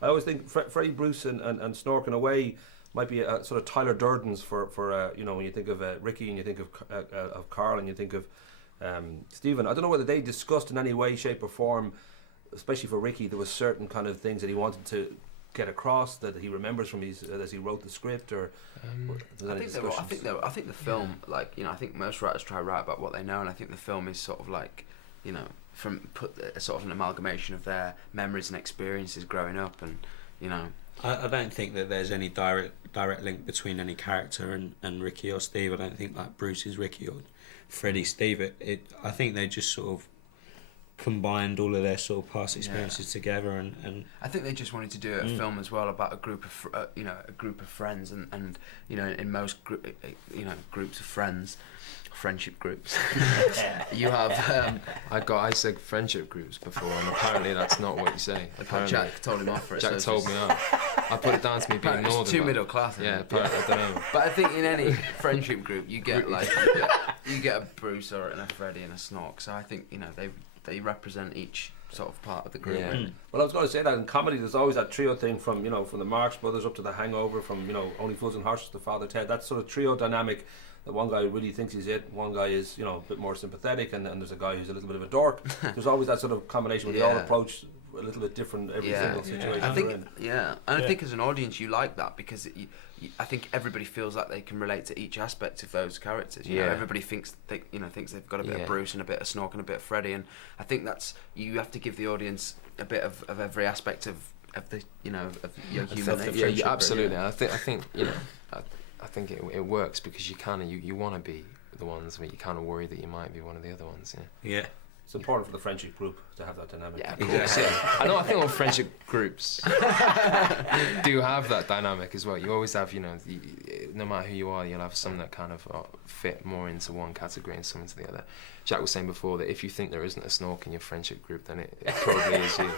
I always think Freddie Bruce and Snork in a way might be a sort of Tyler Durden's for when you think of Ricky and you think of Carl and you think of Stephen. I don't know whether they discussed in any way, shape or form, especially for Ricky, there was certain kind of things that he wanted to get across that he remembers from his as he wrote the script, or I think the film, I think most writers try to write about what they know, and I think the film is sort of like, sort of an amalgamation of their memories and experiences growing up, and I don't think that there's any direct link between any character and Ricky or Steve. I don't think like Bruce is Ricky or Freddie Steve. I think they just sort of combined all of their sort of past experiences together, and I think they just wanted to do a film as well about a group of a group of friends, and in most groups of friends, friendship groups, you have I said friendship groups before, and apparently that's not what you say. Apparently, Jack told him off for it. Jack told me off. I put it down to me being northern. It's too middle class. Yeah, apparently, I don't know. But I think in any friendship group you get you get a Bruce or a Freddie and a Snork. So I think they represent each sort of part of the group. Yeah. Well, I was going to say that in comedy there's always that trio thing from the Marx Brothers up to the Hangover, from Only Fools and Horses to Father Ted. That sort of trio dynamic. That one guy really thinks he's it, one guy is a bit more sympathetic, and there's a guy who's a little bit of a dork. There's always that sort of combination where they all approach a little bit different every single situation. I think I think as an audience you like that, because I think everybody feels like they can relate to each aspect of those characters. Everybody thinks they've got a bit of Bruce and a bit of Snork and a bit of Freddie, and I think that's, you have to give the audience a bit of every aspect of the of your human nature. Yeah, absolutely. I think I think it works because you want to be the ones where you kind of worry that you might be one of the other ones. Yeah. It's important for the friendship group to have that dynamic. Yeah, of course. Yeah. I think all friendship groups do have that dynamic as well. You always have, no matter who you are, you'll have some that kind of fit more into one category and some into the other. Jack was saying before that if you think there isn't a Snork in your friendship group, then it probably is you.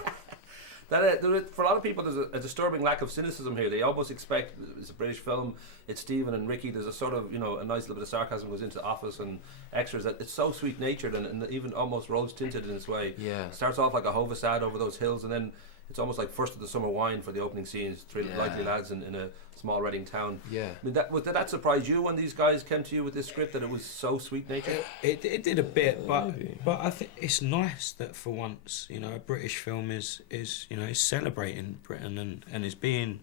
For a lot of people, there's a disturbing lack of cynicism here. They almost expect it's a British film. It's Stephen and Ricky. There's a sort of a nice little bit of sarcasm goes into Office and Extras. That it's so sweet natured and even almost rose tinted in its way. Yeah. It starts off like a Hovis ad over those hills, and then it's almost like First of the Summer Wine for the opening scenes. Three likely lads in a small Reading town. Yeah. I mean, did that surprise you when these guys came to you with this script, that it was so sweet natured? It did a bit, but I think it's nice that for once, a British film is celebrating Britain and is being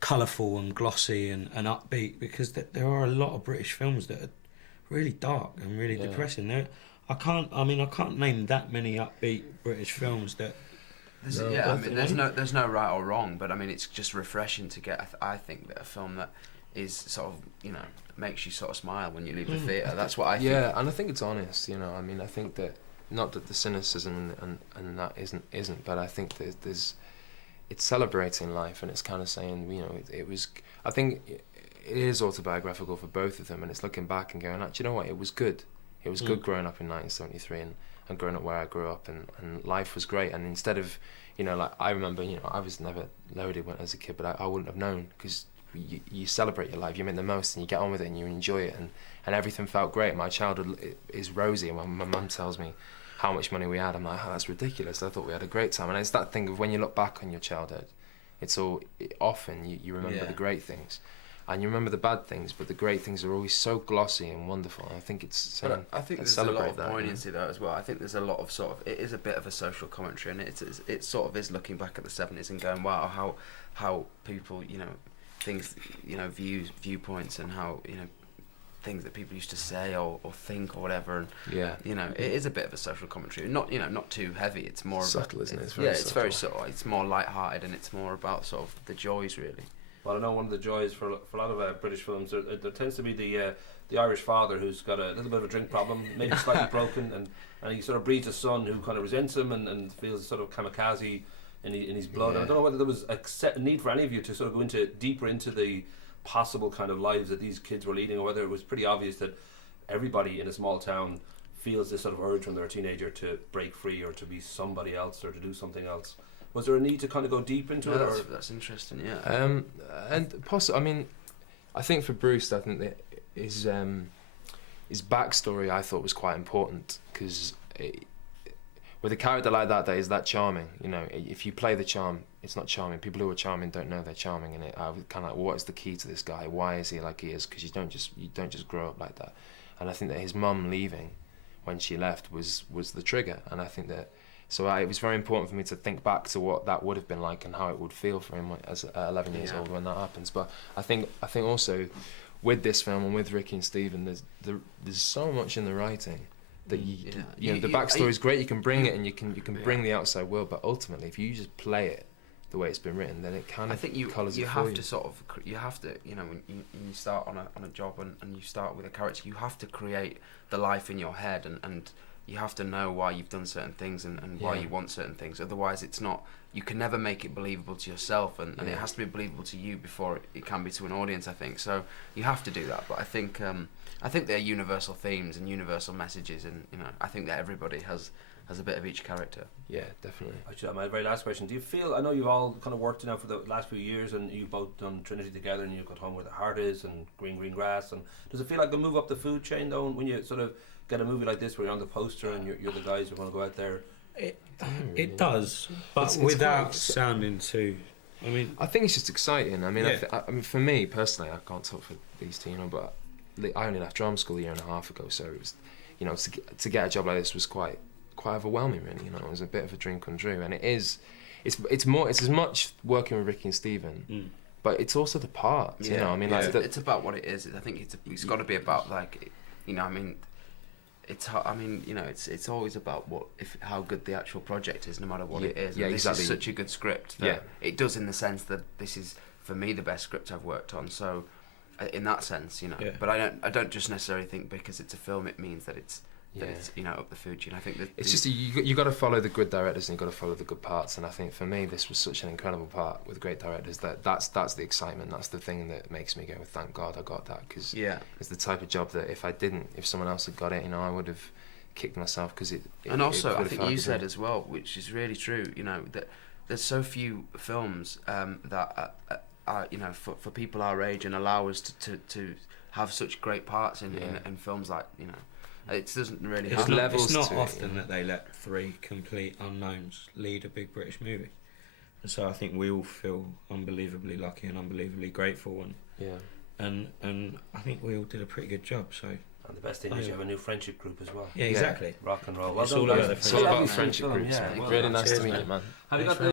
colourful and glossy and upbeat, because there are a lot of British films that are really dark and really depressing. I can't name that many upbeat British films that. There's no right or wrong, but I mean it's just refreshing to get. I think that a film that is sort of makes you sort of smile when you leave the theatre. That's what I think. Yeah, and I think it's honest. I think that not that the cynicism and that isn't, but I think it's celebrating life, and it's kind of saying it was. I think it is autobiographical for both of them, and it's looking back and going, actually, you know what, it was good. It was good growing up in 1973 and growing up where I grew up, and life was great. And instead of, I remember, I was never loaded when as a kid, but I wouldn't have known, because you celebrate your life, you make the most, and you get on with it, and you enjoy it, and everything felt great. My childhood is rosy, and when my mum tells me how much money we had, I'm like, oh, that's ridiculous. I thought we had a great time. And it's that thing of when you look back on your childhood, often you remember the great things. And you remember the bad things, but the great things are always so glossy and wonderful. And I think it's saying, I think there's a lot of poignancy there as well. I think there's a lot of it is a bit of a social commentary, and it sort of is looking back at the 70s and going, wow, how people, things, viewpoints, and how, things that people used to say or think or whatever. And, it is a bit of a social commentary. Not, not too heavy. It's more subtle, isn't it? It's very subtle. It's more light-hearted, and it's more about sort of the joys, really. Well, I know one of the joys for a lot of British films, there tends to be the Irish father who's got a little bit of a drink problem, maybe slightly broken, and he sort of breeds a son who kind of resents him and feels sort of kamikaze in his blood. And I don't know whether there was a need for any of you to sort of go deeper into the possible kind of lives that these kids were leading, or whether it was pretty obvious that everybody in a small town feels this sort of urge when they're a teenager to break free or to be somebody else or to do something else. Was there a need to kind of go deep into it? That's interesting, yeah. And possibly, I think for Bruce, I think that his backstory I thought was quite important, because with a character like that is that charming, you know, if you play the charm, it's not charming. People who are charming don't know they're charming, and I was kind of like, what is the key to this guy? Why is he like he is? Because you don't just grow up like that. And I think that his mum leaving when she left was the trigger, and I think that it was very important for me to think back to what that would have been like and how it would feel for him as 11 years old when that happens. But I think also with this film and with Ricky and Stephen, there's so much in the writing that you know, the backstory is great. You can bring it and you can bring the outside world, but ultimately, if you just play it the way it's been written, then it kind of colours it for you. You have to, you know, when you start on a job and you start with a character, you have to create the life in your head, and you have to know why you've done certain things and why you want certain things. Otherwise, it's not. You can never make it believable to yourself, and it has to be believable to you before it can be to an audience, I think. So you have to do that. But I think they're universal themes and universal messages, and you know, I think that everybody has a bit of each character. Yeah, definitely. Actually, my very last question: do you feel? I know you've all kind of worked now for the last few years, and you've both done Trinity together, and you've got Home Where the Heart Is and Green Grass. And does it feel like a move up the food chain, though, when you sort of get a movie like this where you're on the poster and you're the guys who want to go out there? It does, but it's without sounding too. I mean, I think it's just exciting. I mean, I mean, for me personally, I can't talk for these two, you know, but I only left drama school a year and a half ago, so it was, you know, to get a job like this was quite overwhelming, really. You know, it was a bit of a dream come true, and it's as much working with Ricky and Stephen, but it's also the parts. You know, I mean, like it's about what it is. I think it's got to be about, like, you know, I mean. You know, it's always about how good the actual project is, no matter what it is. And this is such a good script that it does, in the sense that this is, for me, the best script I've worked on. So, in that sense, you know. Yeah. But I don't just necessarily think because it's a film it means that it's you know, up the food chain. I think that it's just you got to follow the good directors and you got to follow the good parts. And I think for me, this was such an incredible part with great directors that's the excitement. That's the thing that makes me go, thank God I got that, because it's the type of job that if someone else had got it, you know, I would have kicked myself, because it. And also, I think you said as well, which is really true. You know, that there's so few films that are, you know, for people our age and allow us to have such great parts in films, like, you know. It doesn't really happen. It's not often that they let three complete unknowns lead a big British movie. And so I think we all feel unbelievably lucky and unbelievably grateful. And I think we all did a pretty good job. So. And the best thing is you have a new friendship group as well. Yeah, exactly. Rock and roll. It's all about friendship groups. Yeah. Really nice to meet you, man. Have you got the